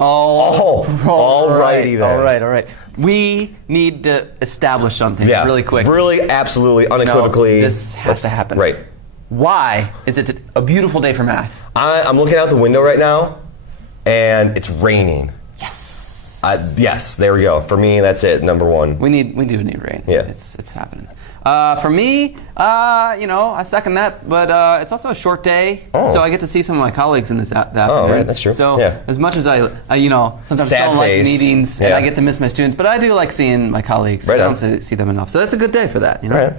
Oh, alrighty then. All right. We need to establish something really quick. Really, absolutely, unequivocally. No, this has to happen. Right. Why is it a beautiful day for math? I'm looking out the window right now, and it's raining. Yes. Yes, there we go. For me, that's it, number one. We do need rain. Yeah. It's happening. For me, I second that, but it's also a short day, so I get to see some of my colleagues in this afternoon. Oh, right, that's true. So as much as I sometimes Sad don't face. like meetings and I get to miss my students, but I do like seeing my colleagues. Right I on. don't see them enough, so that's a good day for that. Right.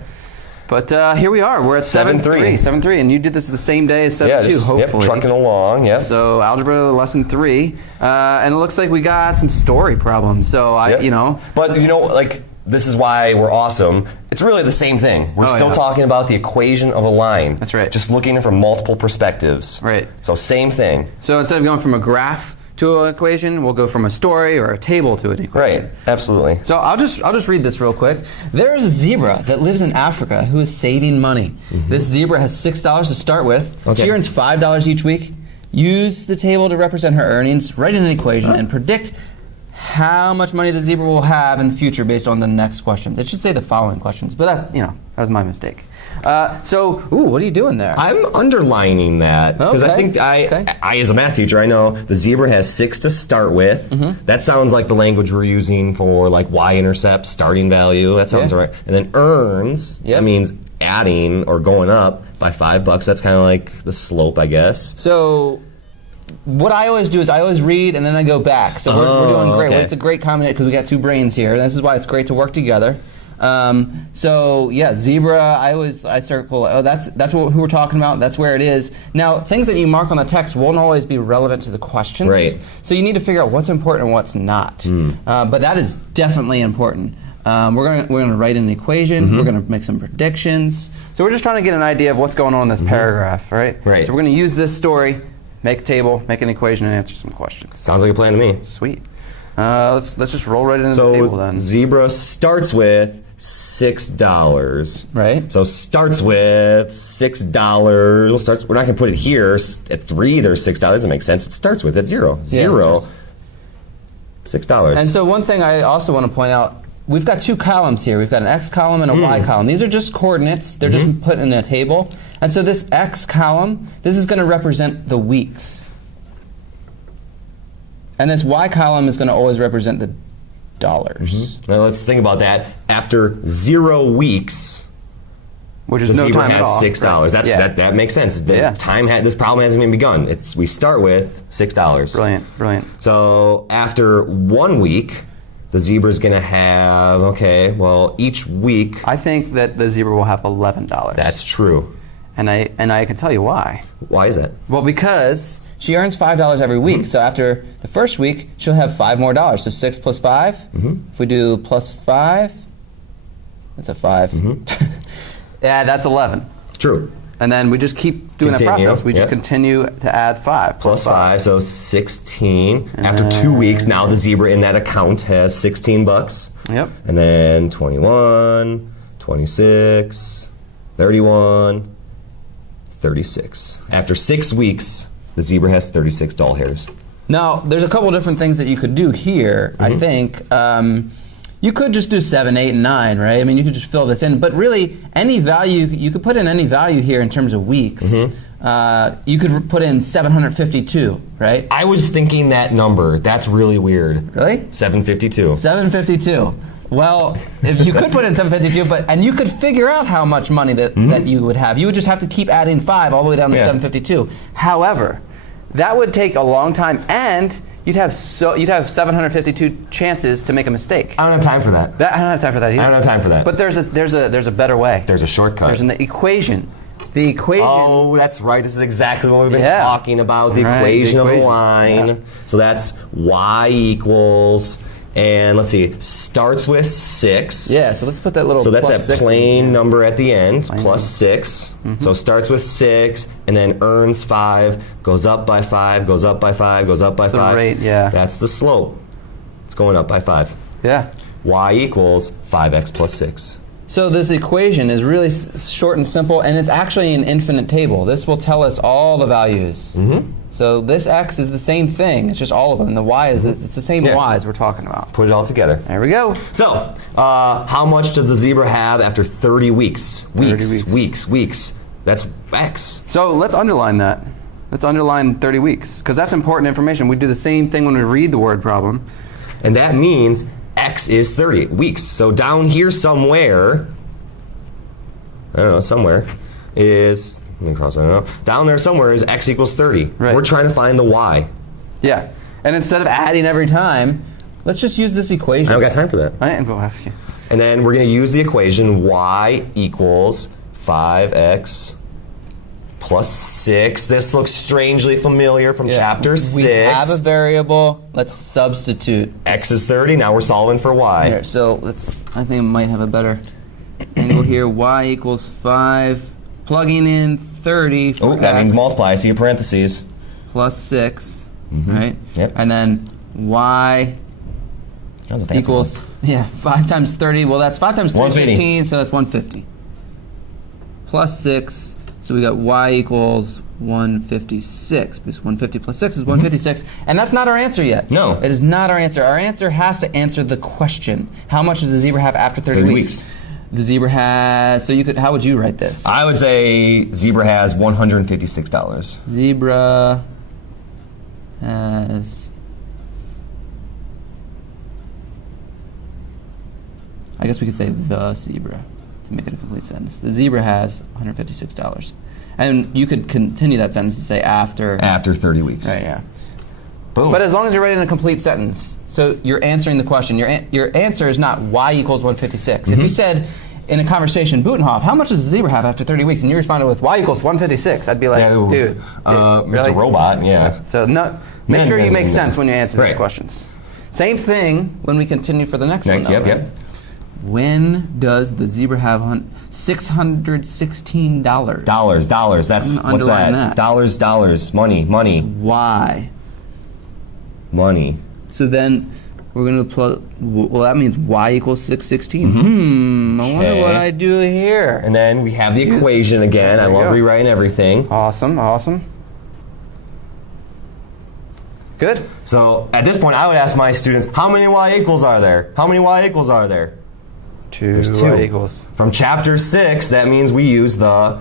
But here we are. We're at 7-3. 7-3, and you did this the same day as 7-2, hopefully. Yep, trucking along, yeah. So algebra lesson 3, and it looks like we got some story problems. So But like, this is why we're awesome. It's really the same thing. We're still talking about the equation of a line. That's right. Just looking at it from multiple perspectives. Right. So same thing. So instead of going from a graph to an equation, we'll go from a story or a table to an equation. Right. Absolutely. So I'll just read this real quick. There is a zebra that lives in Africa who is saving money. This zebra has $6 to start with. Okay. She earns $5 each week. Use the table to represent her earnings. Write in an equation and predict how much money the zebra will have in the future based on the next questions. It should say the following questions, but that was my mistake. What are you doing there? I'm underlining that because I think I, as a math teacher, I know the zebra has 6 to start with. That sounds like the language we're using for like y-intercept, starting value. That sounds right. And then earns, that means adding or going up by $5. That's kind of like the slope, I guess. So what I always do is I always read and then I go back. So we're doing great. Okay. It's a great combination because we got two brains here. This is why it's great to work together. Zebra. I circle. Oh, that's who we're talking about. That's where it is. Now, things that you mark on the text won't always be relevant to the questions. Right. So you need to figure out what's important and what's not. But that is definitely important. We're gonna write an equation. We're gonna make some predictions. So we're just trying to get an idea of what's going on in this paragraph, right? Right. So we're gonna use this story, make a table, make an equation, and answer some questions. Sounds like a plan to me. Sweet. Let's just roll right into the table then. Zebra starts with $6. Right. So starts with $6. We're not going to put it here. At 3, there's $6. Doesn't make sense. It starts with at 0. $6. And so one thing I also want to point out, we've got two columns here. We've got an x column and a y column. These are just coordinates. They're just put in a table. And so this x column, this is going to represent the weeks. And this y column is going to always represent the dollars. Now let's think about that. After 0 weeks, which is the no zebra time at has all. $6. Right. That makes sense. This problem hasn't even begun. We start with $6. Brilliant. So after 1 week, the zebra's going to have each week. I think that the zebra will have $11. That's true. And I can tell you why. Why is that? Well, because she earns $5 every week. So after the first week, she'll have $5 more. So 6 plus 5. If we do plus 5, that's a 5. Yeah, that's 11. True. And then we just keep doing that process. We just continue to add 5. Plus 5, so 16. After 2 weeks, now the zebra in that account has $16. Yep. And then 21, 26, 31, 36. After 6 weeks, the zebra has 36 doll hairs. Now, there's a couple different things that you could do here, I think. You could just do 7, 8, and 9, right? I mean, you could just fill this in. But really, any value, you could put in any value here in terms of weeks. You could put in 752, right? I was thinking that number. That's really weird. Really? 752. 752. Well, if you could put in 752, and you could figure out how much money that you would have. You would just have to keep adding 5 all the way down to 752. However, that would take a long time, and you'd have 752 chances to make a mistake. I don't have time for that. I don't have time for that either. I don't have time for that. But there's a better way. There's a shortcut. There's an equation. The equation. Oh, that's right. This is exactly what we've been talking about. The equation of a line. Yeah. So that's y equals. And let's see, starts with 6. Yeah, so let's put that little. So that's plus that 6 plain number at the end, plus 6. So starts with 6, and then earns 5, goes up by 5, goes up by 5, goes up by 5. The rate, yeah. That's the slope. It's going up by 5. Yeah. Y equals 5x plus 6. So this equation is really short and simple, and it's actually an infinite table. This will tell us all the values. So this x is the same thing. It's just all of them. And the y is it's the same y's we're talking about. Put it all together. There we go. So, how much does the zebra have after 30 weeks? Weeks. That's x. So let's underline that. Let's underline 30 weeks, because that's important information. We do the same thing when we read the word problem. And that means x is 30 weeks. So down here somewhere, I don't know, somewhere is, let me cross that out. Down there somewhere is x equals 30. Right. We're trying to find the y. Yeah. And instead of adding every time, let's just use this equation. I don't got time for that. I am going to ask you. And then we're going to use the equation y equals 5x plus 6. This looks strangely familiar from chapter 6. We have a variable. Let's substitute. X is 30. Now we're solving for y. Here, so I think I might have a better angle here. Y equals 5. Plugging in 30 for that x means multiply. See your parentheses. plus 6, right? Yep. And then y That was a fancy equals, one. 5 times 30. Well, that's 5 times 3 is 150. 15, so that's 150. Plus 6, so we got y equals 156, because 150 plus 6 is 156. And that's not our answer yet. No. It is not our answer. Our answer has to answer the question. How much does the zebra have after 30 weeks? The zebra has, so how would you write this? I would say zebra has $156. Zebra has, I guess we could say the zebra to make it a complete sentence. The zebra has $156. And you could continue that sentence and say after 30 weeks. Right, yeah. Boom. But as long as you're writing a complete sentence, so you're answering the question. Your answer is not y equals 156. If you said in a conversation, Butenhoff, how much does the zebra have after 30 weeks? And you responded with y equals 156. I'd be like, dude, Mr. really? Robot, yeah. So make sure you make sense when you answer these questions. Same thing when we continue for the next one, though, right? When does the zebra have $616? Dollars. That's what's that? Dollars. Money. Y. Money. So then we're going to plug. Well, that means y equals 616. I wonder what I do here. And then we have the equation again. I love rewriting everything. Awesome. Good. So at this point, I would ask my students, how many y equals are there? How many y equals are there? 2 There's 2. y equals. From chapter 6, that means we use the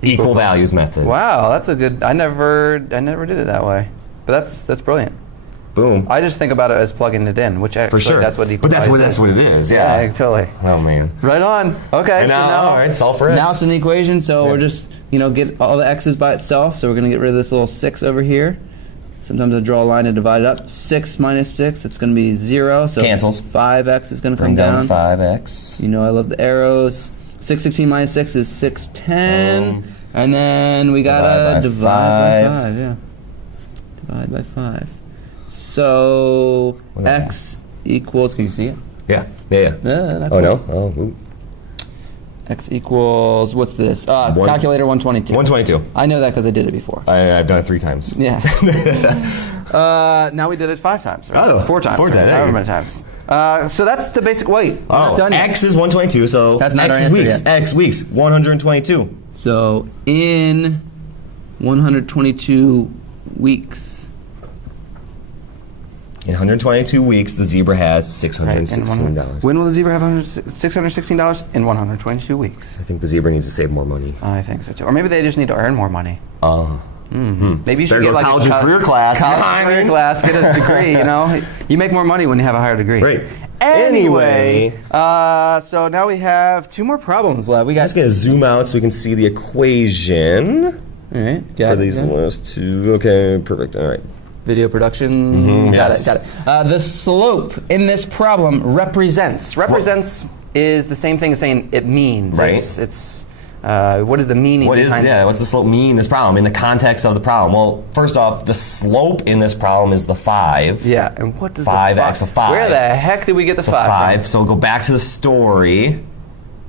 equal values method. Wow, that's a good. I never did it that way, but that's brilliant. Boom. I just think about it as plugging it in, which actually For sure. that's what equal. But that's what it is. Yeah. Totally. Oh man. Right on. Okay. And now, all right, solve for x. Now it's an equation, so we're just get all the x's by itself. So we're gonna get rid of this little 6 over here. Sometimes I draw a line and divide it up. 6 minus 6, it's going to be 0. So cancels. 5x is going to come Bring down. 5x. You know I love the arrows. 616 minus 6 is 610. And then we got to divide by 5. Yeah. Divide by 5. So x equals, can you see it? Yeah. Not Oh, cool. no? Oh, ooh. X equals, what's this? Calculator 122. 122. I know that because I did it before. I've done it 3 times. Yeah. Now we did it 5 times. Right? Oh, 4 times. 4 times. However many times. So that's the basic weight. We're not done yet. X is 122, so That's not X our is answer weeks. yet. X weeks, 122. So in 122 weeks. In 122 weeks, the zebra has $616. When will the zebra have $616? In 122 weeks. I think the zebra needs to save more money. I think so too. Or maybe they just need to earn more money. Maybe you should Better get go to like college and career class. Career class, get a degree. You make more money when you have a higher degree. Great. Anyway, so now we have 2 more problems left. I'm just going to zoom out so we can see the equation All right, for these last 2. Okay, perfect. All right. Video production. Got yes. it. The slope in this problem represents. Is the same thing as saying it means. Right. It's what is the meaning? What's the slope mean in this problem in the context of the problem? Well, first off, the slope in this problem is the 5. Yeah, and what does 5x of 5? Where the heck did we get the 5 from? So we'll go back to the story.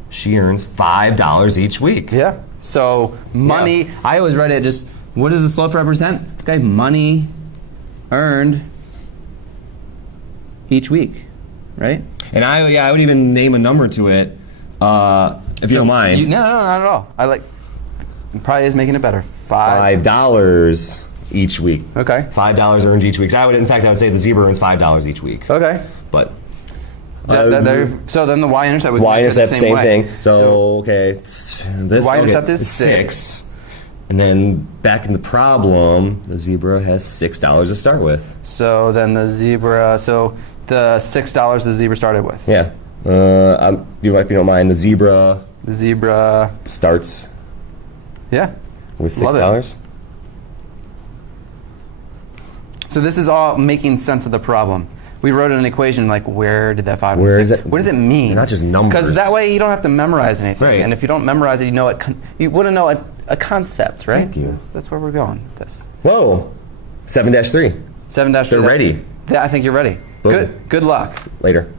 She earns $5 each week. Yeah. So money. Yeah. I always write it just. What does the slope represent? Okay, money earned each week, right? And I would even name a number to it. If you don't mind. No, not at all. It probably is making it better. $5 each week. Okay. $5 earned each week. So in fact, I would say the zebra earns $5 each week. Okay. But so then the y-intercept would y-intercept, the same way. thing. So okay, this y-intercept is 6. And then back in the problem, the zebra has $6 to start with. So then the zebra, so the $6 the zebra started with. Yeah. If you don't mind, the zebra starts. Yeah. With $6. So this is all making sense of the problem. We wrote an equation like, where did that 5 Where and 6? is it? What does it mean? They're not just numbers. Because that way you don't have to memorize anything. Right. And if you don't memorize it, you know it. You wouldn't know a concept, right? Thank you. That's where we're going with this. Whoa. 7-3. 7-3. They're ready. Yeah, I think you're ready. Boom. Good luck. Later.